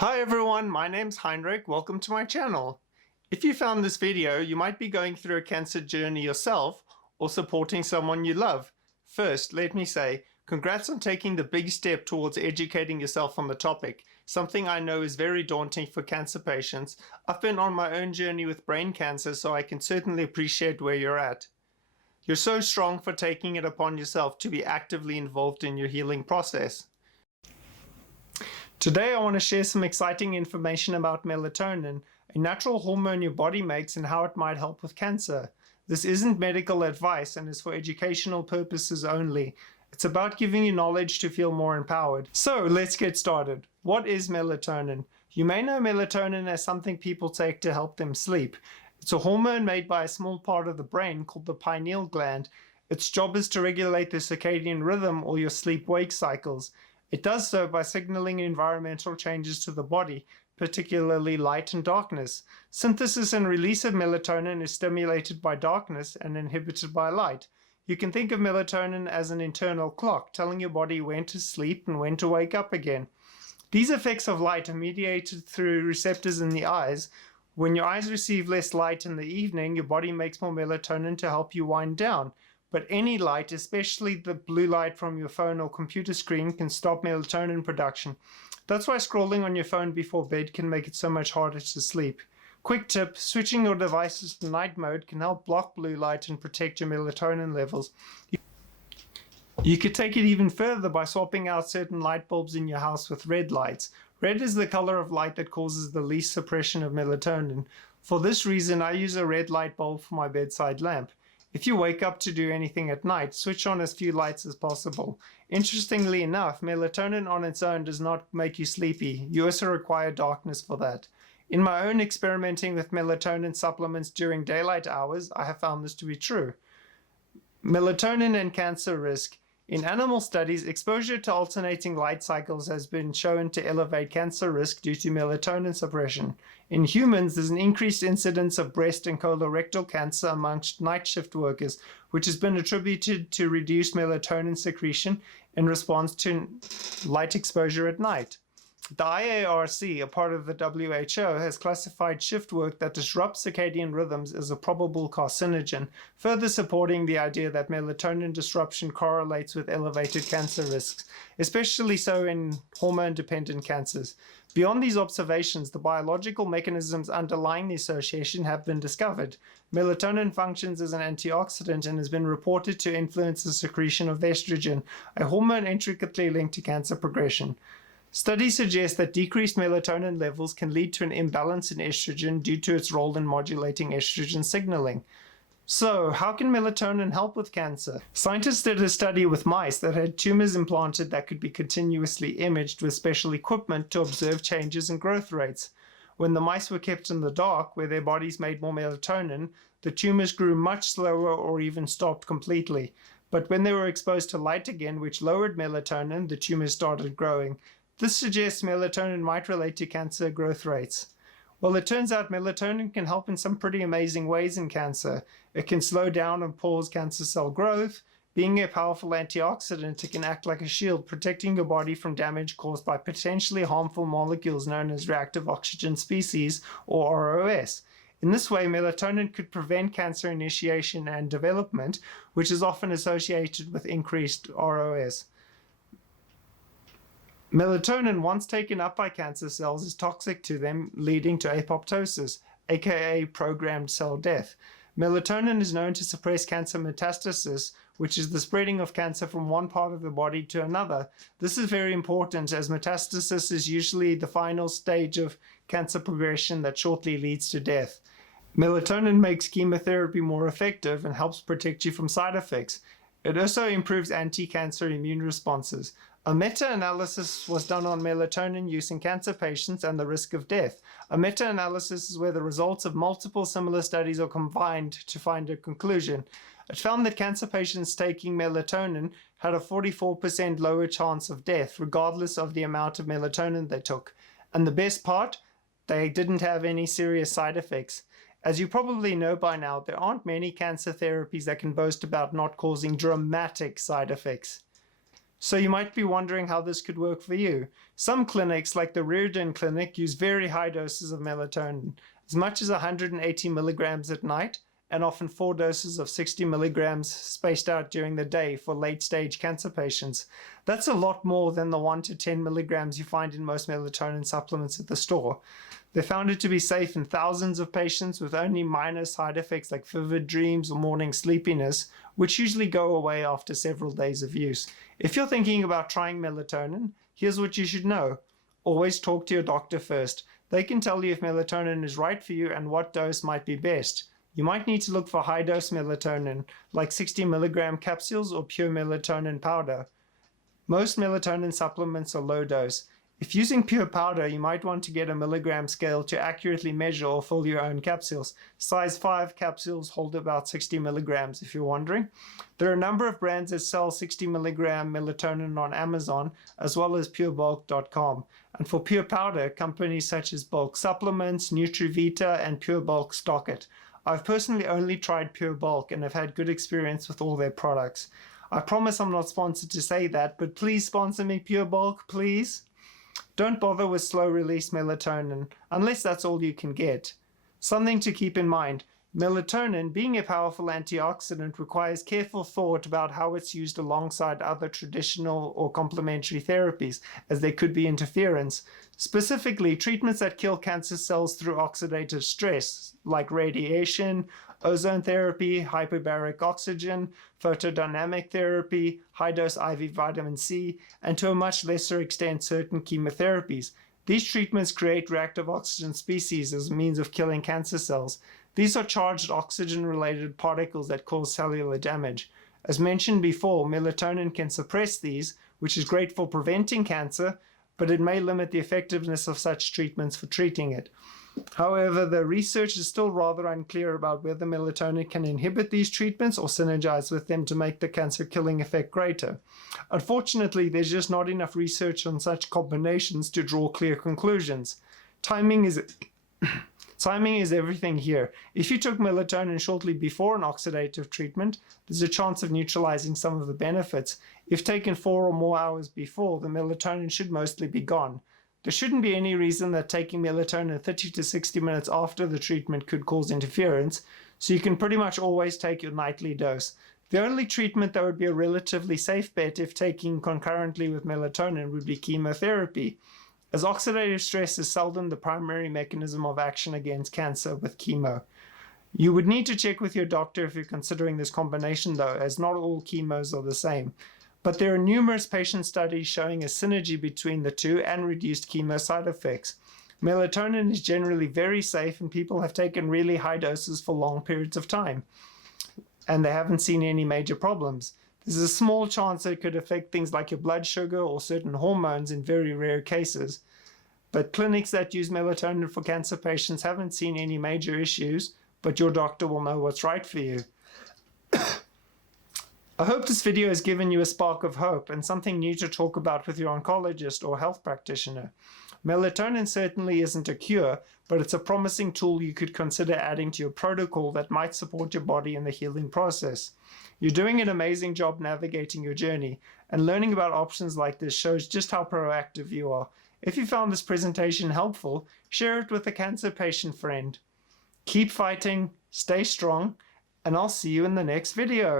Hi everyone, my name's Heinrich. Welcome to my channel. If you found this video, you might be going through a cancer journey yourself or supporting someone you love. First, let me say, congrats on taking the big step towards educating yourself on the topic, something I know is very daunting for cancer patients. I've been on my own journey with brain cancer, so I can certainly appreciate where you're at. You're so strong for taking it upon yourself to be actively involved in your healing process. Today I want to share some exciting information about melatonin, a natural hormone your body makes, and how it might help with cancer. This isn't medical advice and is for educational purposes only. It's about giving you knowledge to feel more empowered. So let's get started. What is melatonin? You may know melatonin as something people take to help them sleep. It's a hormone made by a small part of the brain called the pineal gland. Its job is to regulate the circadian rhythm or your sleep-wake cycles. It does so by signaling environmental changes to the body, particularly light and darkness. Synthesis and release of melatonin is stimulated by darkness and inhibited by light. You can think of melatonin as an internal clock, telling your body when to sleep and when to wake up again. These effects of light are mediated through receptors in the eyes. When your eyes receive less light in the evening, your body makes more melatonin to help you wind down. But any light, especially the blue light from your phone or computer screen, can stop melatonin production. That's why scrolling on your phone before bed can make it so much harder to sleep. Quick tip, switching your devices to night mode can help block blue light and protect your melatonin levels. You could take it even further by swapping out certain light bulbs in your house with red lights. Red is the color of light that causes the least suppression of melatonin. For this reason, I use a red light bulb for my bedside lamp. If you wake up to do anything at night, switch on as few lights as possible. Interestingly enough, melatonin on its own does not make you sleepy. You also require darkness for that. In my own experimenting with melatonin supplements during daylight hours, I have found this to be true. Melatonin and cancer risk. In animal studies, exposure to alternating light cycles has been shown to elevate cancer risk due to melatonin suppression. In humans, there's an increased incidence of breast and colorectal cancer amongst night shift workers, which has been attributed to reduced melatonin secretion in response to light exposure at night. The IARC, a part of the WHO, has classified shift work that disrupts circadian rhythms as a probable carcinogen, further supporting the idea that melatonin disruption correlates with elevated cancer risks, especially so in hormone-dependent cancers. Beyond these observations, the biological mechanisms underlying the association have been discovered. Melatonin functions as an antioxidant and has been reported to influence the secretion of estrogen, a hormone intricately linked to cancer progression. Studies suggest that decreased melatonin levels can lead to an imbalance in estrogen due to its role in modulating estrogen signaling. So, how can melatonin help with cancer? Scientists did a study with mice that had tumors implanted that could be continuously imaged with special equipment to observe changes in growth rates. When the mice were kept in the dark, where their bodies made more melatonin, the tumors grew much slower or even stopped completely. But when they were exposed to light again, which lowered melatonin, the tumors started growing. This suggests melatonin might relate to cancer growth rates. Well, it turns out melatonin can help in some pretty amazing ways in cancer. It can slow down and pause cancer cell growth. Being a powerful antioxidant, it can act like a shield, protecting your body from damage caused by potentially harmful molecules known as reactive oxygen species, or ROS. In this way, melatonin could prevent cancer initiation and development, which is often associated with increased ROS. Melatonin, once taken up by cancer cells, is toxic to them, leading to apoptosis, aka programmed cell death. Melatonin is known to suppress cancer metastasis, which is the spreading of cancer from one part of the body to another. This is very important as metastasis is usually the final stage of cancer progression that shortly leads to death. Melatonin makes chemotherapy more effective and helps protect you from side effects. It also improves anti-cancer immune responses. A meta-analysis was done on melatonin use in cancer patients and the risk of death. A meta-analysis is where the results of multiple similar studies are combined to find a conclusion. It found that cancer patients taking melatonin had a 44% lower chance of death, regardless of the amount of melatonin they took. And the best part? They didn't have any serious side effects. As you probably know by now, there aren't many cancer therapies that can boast about not causing dramatic side effects. So you might be wondering how this could work for you. Some clinics, like the Reardon Clinic, use very high doses of melatonin, as much as 180 milligrams at night, and often 4 doses of 60 milligrams spaced out during the day for late-stage cancer patients. That's a lot more than the 1 to 10 milligrams you find in most melatonin supplements at the store. They found it to be safe in thousands of patients with only minor side effects like vivid dreams or morning sleepiness, which usually go away after several days of use. If you're thinking about trying melatonin, here's what you should know. Always talk to your doctor first. They can tell you if melatonin is right for you and what dose might be best. You might need to look for high-dose melatonin, like 60 milligram capsules or pure melatonin powder. Most melatonin supplements are low dose. If using pure powder, you might want to get a milligram scale to accurately measure or fill your own capsules. Size 5 capsules hold about 60 milligrams, if you're wondering. There are a number of brands that sell 60 milligram melatonin on Amazon, as well as purebulk.com. And for pure powder, companies such as Bulk Supplements, Nutrivita, and Pure Bulk stock it. I've personally only tried Pure Bulk and have had good experience with all their products. I promise I'm not sponsored to say that, but please sponsor me, Pure Bulk, please. Don't bother with slow-release melatonin, unless that's all you can get. Something to keep in mind, melatonin, being a powerful antioxidant, requires careful thought about how it's used alongside other traditional or complementary therapies, as there could be interference. Specifically, treatments that kill cancer cells through oxidative stress, like radiation, ozone therapy, hyperbaric oxygen, photodynamic therapy, high-dose IV vitamin C, and to a much lesser extent certain chemotherapies. These treatments create reactive oxygen species as a means of killing cancer cells. These are charged oxygen-related particles that cause cellular damage. As mentioned before, melatonin can suppress these, which is great for preventing cancer, but it may limit the effectiveness of such treatments for treating it. However, the research is still rather unclear about whether melatonin can inhibit these treatments or synergize with them to make the cancer-killing effect greater. Unfortunately, there's just not enough research on such combinations to draw clear conclusions. Timing is everything here. If you took melatonin shortly before an oxidative treatment, there's a chance of neutralizing some of the benefits. If taken 4 or more hours before, the melatonin should mostly be gone. There shouldn't be any reason that taking melatonin 30 to 60 minutes after the treatment could cause interference, so you can pretty much always take your nightly dose. The only treatment that would be a relatively safe bet if taken concurrently with melatonin would be chemotherapy, as oxidative stress is seldom the primary mechanism of action against cancer with chemo. You would need to check with your doctor if you're considering this combination though, as not all chemos are the same. But there are numerous patient studies showing a synergy between the two and reduced chemo side effects. Melatonin is generally very safe and people have taken really high doses for long periods of time, and they haven't seen any major problems. There's a small chance that it could affect things like your blood sugar or certain hormones in very rare cases. But clinics that use melatonin for cancer patients haven't seen any major issues, but your doctor will know what's right for you. I hope this video has given you a spark of hope and something new to talk about with your oncologist or health practitioner. Melatonin certainly isn't a cure, but it's a promising tool you could consider adding to your protocol that might support your body in the healing process. You're doing an amazing job navigating your journey, and learning about options like this shows just how proactive you are. If you found this presentation helpful, share it with a cancer patient friend. Keep fighting, stay strong, and I'll see you in the next video.